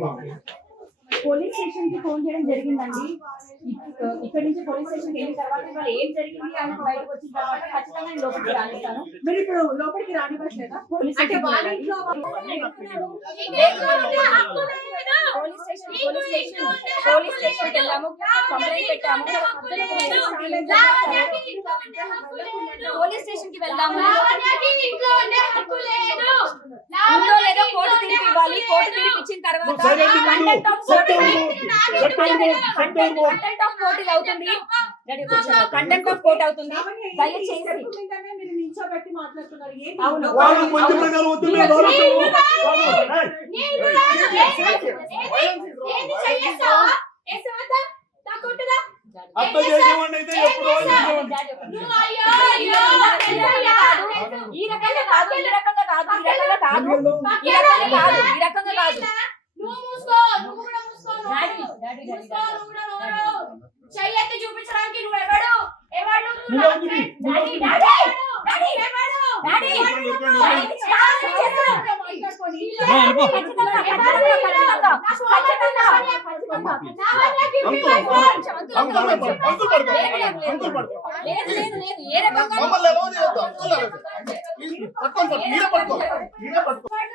Có? Police స్టేషన్కి phone చేయడం జరిగిందండి. ఇక్- ఇక్కడ నుంచి పోలీస్ స్టేషన్కి వెళ్ళిన తర్వాత ఇవాళ ఏం జరిగింది అని బయటకు వచ్చిన తర్వాత ఖచ్చితంగా నేను లోపలికి రానిస్తాను. మీరు ఇప్పుడు లోపలికి రానివ్వట్లేదా? పోలీస్ స్టేషన్కి ఇంట్లో police station police station police స్టేషన్కి వెళ్ళాము. కంప్లైంట్ పెట్టాము. పోలీస్ స్టేషన్కి వెళ్దాము ఉందో లేదో. కోర్టు తీర్పు ఇవ్వాలి. కోర్టు తీర్పు ఇచ్చిన తర్వాత కంటెంట్ ఆఫ్ కోర్టు అవుతుంది కంటెంట్ ఆఫ్ కోర్ట్ అవుతుంది దయచేసి ఈ రకంగా కాదు ఈ రకంగా కాదు ఈ రకంగా కాదు ఈ రకంగా కాదు ఈ రకంగా కాదు నువ్వు మూసుకో నువ్వు కూడా మూసుకో డాడీ డాడీ డాడీ మూసుకో నువ్వు కూడా నోరు చెయ్యెత్తి చూపించడానికి నువ్వు ఎవడు? ఎవడు? డాడీ డాడీ డాడీ ఎవడు? డాడీ పట్టుకోండి, పట్టుకోండి, మీరే పట్టుకో, మీరే పట్టుకోండి,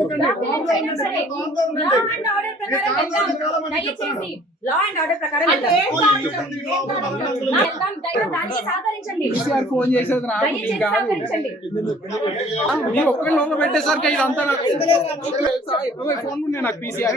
లా అండ్ ఆర్డర్ ప్రకారం వెళ్దాం. దయచేసి లా అండ్ ఆర్డర్ ప్రకారం వెళ్దాం. వెళ్దాం. దయచేసి దానికి సహకరించండి పీసీఆర్ ఫోన్ చేసేది నాకు దయచేసి నీకు కాదు. సహకరించండి మీరు ఒక్కరి లోపల పెట్టేసరికి ఇదంతా నాకు ఫోన్ నాకు పీసీఆర్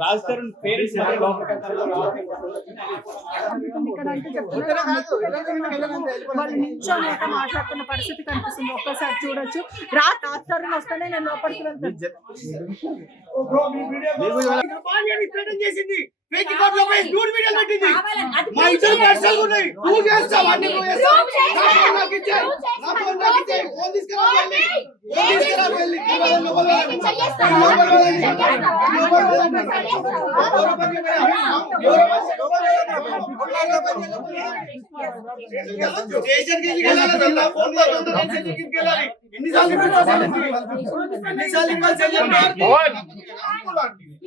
రాజ్ తరుణ్ పేరెంట్స్ వాళ్ళు మాట్లాడుతున్న పరిస్థితి కనిపిస్తుంది. ఒక్కసారి చూడొచ్చు. రా తాత్సారిని వస్తేనే నేను లోపలికి వెళ్తాను. బ్రో, మీ వీడియో చేసింది ఫేక్ అకౌంట్ లో పోయి న్యూడ్ వీడియోలు పెట్టింది కావాలని అది మా ఇద్దరు పర్సనల్ ఉన్నాయి నువ్వు చేస్తావు అన్ని నువ్వు చేస్తావు నా ఫోన్ నాకు ఇచ్చే నా ఫోన్ నాకు ఇచ్చే ఫోన్ తీసుకురా వెళ్ళి ఫోన్ తీసుకురా వెళ్ళి కేవలం లోపల వెళ్ళండి. లోపల వెళ్ళండి. లోపల వెళ్ళండి. లోపల వెళ్ళండి. లోపల వెళ్ళండి. స్టేషన్ కి వెళ్ళాలి నా ఫోన్ లో ఉంది, స్టేషన్ కి వెళ్ళాలి ఎన్నిసార్లు ఇప్పించాలి ఎన్నిసార్లు ఇవ్వాలి చెల్లెమ్మ? హ్యాండ్ అంకుల్ ఆంటీ, మీరు కూడా రా. వాళ్ళ తండ్రి అంకుల్ ఆంటీ లోపల కూర్చోండి అంతే అంతే అందరం బయటికి రేపటి వెళ్తాం. రోజున అంకుల్ ఆంటీ, ఇది కాదు లాంటి వద్దు, ఇక్కడ చేయించుకొని పోలీసు బాగానే ఉంది, ఇక్కడ చేయించుకోవాలి. లోపలికి ఇక్కడికి వెళ్ళాలి. పోలీసు ఇంటికి వెళ్తే అన్ని మారిపోతాయండి. లోపలికి ఎవరు రారు, ఎవరు ఏం చేసావు, లోపలికి రారు. బయట లోపలికి స్టోరీ మీద ఉంటారు. ఇది వాళ్ళు చెప్పారు, మూడున్నర సంవత్సరాలు. ఉంటే బాగుంటుందా? నా ఫోన్ నాకు ఇచ్చేయ్. ఫోన్ తీసుకురా వెళ్ళి. ఫోన్ తీసుకురా వెళ్ళి. కేవలం లోపల వెళ్ళండి. ఎన్నిసార్లు ఇవ్వాలి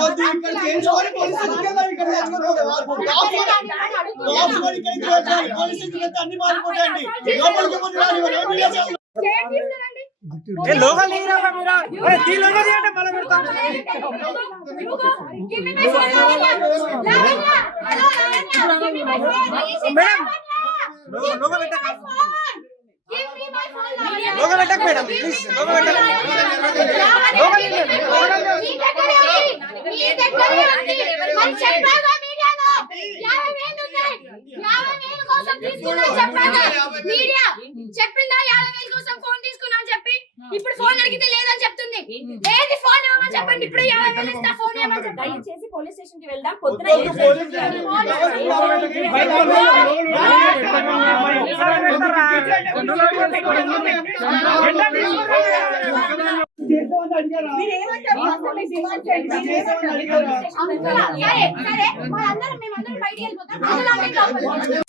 వద్దు, ఇక్కడ చేయించుకొని పోలీసు ఇంటికి వెళ్ళాలి, ఇక్కడ చేయించుకోకూడదు. వాళ్ళు లోపలికి ఇక్కడికి వెళ్ళాలి. పోలీసు ఇంటికి వెళ్తే అన్ని మారిపోతాయండి లోపలికి ఎవరు రారు, ఎవరు ఏం చేసావు? ఏ లోకల్ లీడర్ రా మీరు అరే తీ లోకల్ తీయండి మళ్ళీ పెడతాం Give లోగో పెట్టక. లోగో పెట్టక మేడం ప్లీజ్ లోగో పెట్టక. మీడియా చెప్పిందా యాభై వేలు కోసం ఫోన్ తీసుకున్నా చెప్పి ఇప్పుడు ఫోన్ అడిగితే లేదని చెప్తుంది ఏది ఫోన్ ఇవ్వమని చెప్పండి ఇప్పుడు యాభై వేలు ఇస్తా ఫోన్ దయచేసి పోలీస్ స్టేషన్కి వెళ్దాం పొద్దున వద్దు, ఏం పోలీస్ జరిగింది? మీరు ఏమంటారు అసలు మీ డిమాండ్ చేయండి మీరు ఏమంటారు సరే సరే మనందరం మేమందరం బయటికి వెళ్ళిపోతాం అందులో లోపలికి